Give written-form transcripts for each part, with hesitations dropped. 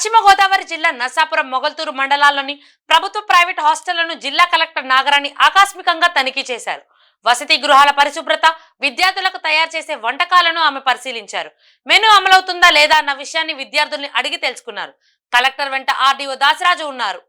పశ్చిమ గోదావరి జిల్లా నర్సాపురం మొగల్తూరు మండలాల్లోని ప్రభుత్వ ప్రైవేట్ హాస్టళ్లను జిల్లా కలెక్టర్ నాగరాణి ఆకస్మికంగా తనిఖీ చేశారు. వసతి గృహాల పరిశుభ్రత, విద్యార్థులకు తయారు చేసే వంటకాలను ఆమె పరిశీలించారు. మెనూ అమలవుతుందా లేదా అన్న విషయాన్ని విద్యార్థుల్ని అడిగి తెలుసుకున్నారు. కలెక్టర్ వెంట ఆర్డీఓ దాసరాజు ఉన్నారు.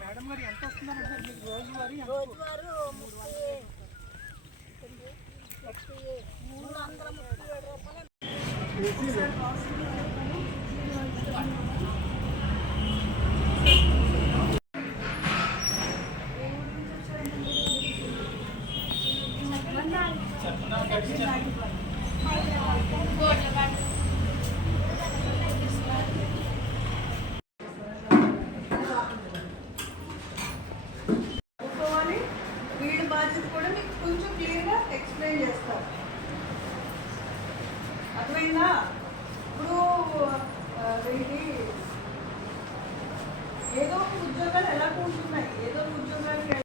మేడం గారు ఎంత వస్తున్నారంటే మీకు రోజువారీ వీడి బాధ్యత కూడా మీకు కొంచెం క్లియర్గా ఎక్స్ప్లెయిన్ చేస్తారు. అర్థమైందా? ఇప్పుడు ఏంటి ఏదో ఒక ఉద్యోగాలు ఎలా ఉంటున్నాయి, ఏదో ఒక ఉద్యోగాలకి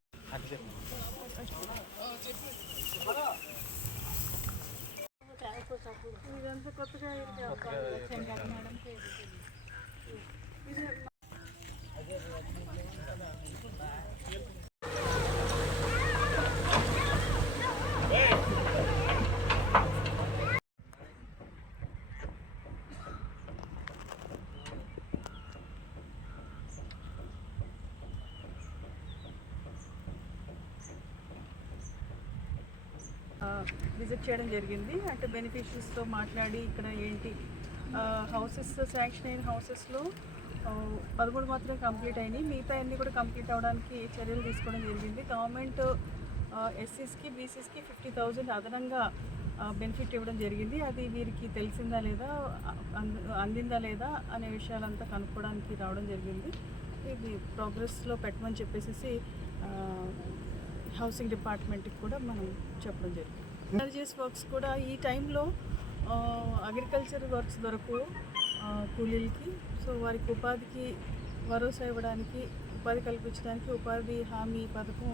ఇదంతా కొత్తగా విజిట్ చేయడం జరిగింది. అంటే బెనిఫిషరీస్తో మాట్లాడి ఇక్కడ ఏంటి హౌసెస్ శాంక్షన్ అయిన హౌసెస్లో 13 మాత్రం కంప్లీట్ అయినాయి, మిగతా అన్నీ కూడా కంప్లీట్ అవ్వడానికి చర్యలు తీసుకోవడం జరిగింది. గవర్నమెంట్ ఎస్సీస్కి బీసీస్కి 50,000 అదనంగా బెనిఫిట్ ఇవ్వడం జరిగింది. అది వీరికి తెలిసిందా లేదా, అందిందా లేదా అనే విషయాలంతా కనుక్కోవడానికి రావడం జరిగింది. ఇది ప్రోగ్రెస్లో పెట్టమని చెప్పేసి హౌసింగ్ డిపార్ట్మెంట్కి కూడా మనం చెప్పడం జరిగింది. ఎనర్జీస్ వర్క్స్ కూడా ఈ టైంలో అగ్రికల్చర్ వర్క్స్ దొరకు కూలీలకి, సో వారికి ఉపాధికి భరోసా ఇవ్వడానికి, ఉపాధి కల్పించడానికి ఉపాధి హామీ పథకం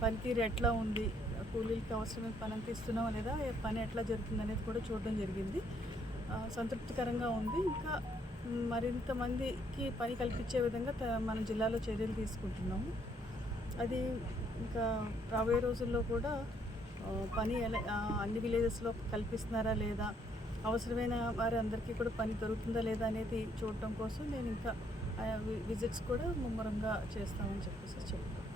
పనితీరు ఎట్లా ఉంది, కూలీలకి అవసరమైన పని అంత ఇస్తున్నాం లేదా, పని ఎట్లా జరుగుతుంది అనేది కూడా చూడడం జరిగింది. సంతృప్తికరంగా ఉంది. ఇంకా మరింత మందికి పని కల్పించే విధంగా మన జిల్లాలో చర్యలు తీసుకుంటున్నాము. అది ఇంకా రాబోయే రోజుల్లో కూడా పని అన్ని విలేజెస్లో కల్పిస్తున్నారా లేదా, అవసరమైన వారి అందరికీ కూడా పని దొరుకుతుందా లేదా అనేది చూడటం కోసం నేను ఇంకా విజిట్స్ కూడా ముమ్మరంగా చేస్తామని చెప్పేసి చెప్తాను.